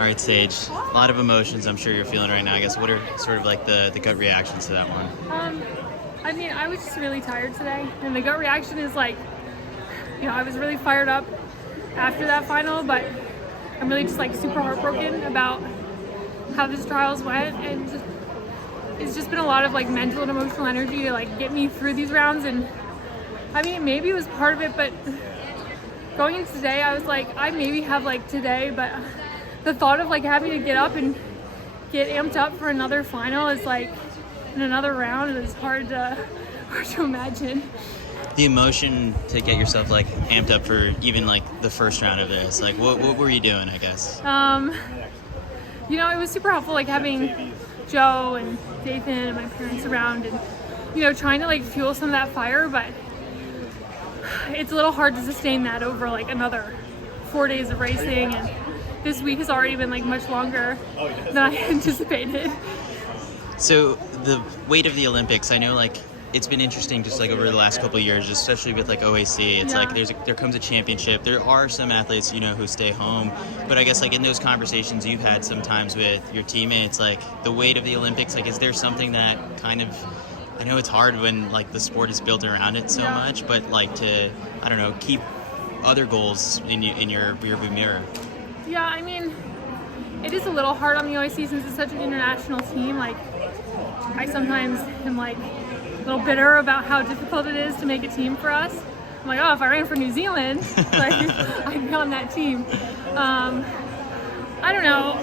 All right, Sage. A lot of emotions I'm sure you're feeling right now. I guess what are sort of like the gut reactions to that one? I mean, I was just really tired today, and the gut reaction is like, I was really fired up after that final, but I'm really just like super heartbroken about how this trials went, and it's just been a lot of like mental and emotional energy to like get me through these rounds. And I mean, maybe it was part of it, but going into today, I was like, I maybe have like today, but the thought of like having to get up and get amped up for another final is like in another round is hard to imagine. The emotion to get yourself like amped up for even like the first round of this, like what were you doing, I guess? It was super helpful like having Joe and Dathan and my parents around, and trying to like fuel some of that fire, but it's a little hard to sustain that over like another 4 days of racing, and this week has already been like much longer than I anticipated. So the weight of the Olympics, I know like it's been interesting just like over the last couple of years, especially with like OAC. It's like there comes a championship. There are some athletes, who stay home, but I guess like in those conversations you've had sometimes with your teammates, like the weight of the Olympics, like is there something that kind of, I know it's hard when like the sport is built around it so much, but like to, I don't know, keep other goals in your rearview mirror. Yeah, I mean, it is a little hard on the OAC since it's such an international team. Like, I sometimes am like a little bitter about how difficult it is to make a team for us. I'm like, if I ran for New Zealand, like I'd be on that team. I don't know.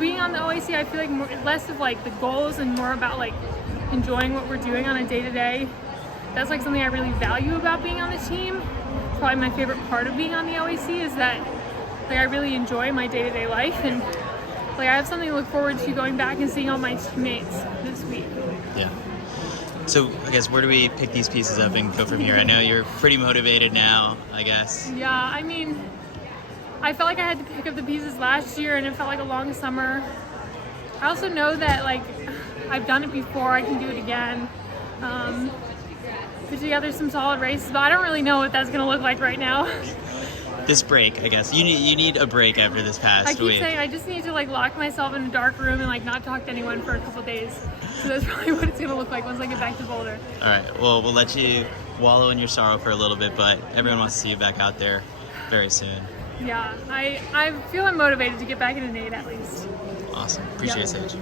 Being on the OAC, I feel like less of like the goals and more about like enjoying what we're doing on a day-to-day. That's like something I really value about being on the team. It's probably my favorite part of being on the OAC is that like I really enjoy my day-to-day life, and like I have something to look forward to going back and seeing all my teammates this week. Yeah. So I guess where do we pick these pieces up and go from here? I know you're pretty motivated now, I guess. Yeah, I mean, I felt like I had to pick up the pieces last year, and it felt like a long summer. I also know that like I've done it before, I can do it again. Put together some solid races, but I don't really know what that's going to look like right now. This break, I guess. You need a break after this past week. I keep saying I just need to like lock myself in a dark room and like not talk to anyone for a couple days. So that's probably what it's going to look like once I get back to Boulder. All right. Well, we'll let you wallow in your sorrow for a little bit, but everyone wants to see you back out there very soon. Yeah, I feel I'm motivated to get back in an 8 at least. Awesome. Appreciate it, Sage.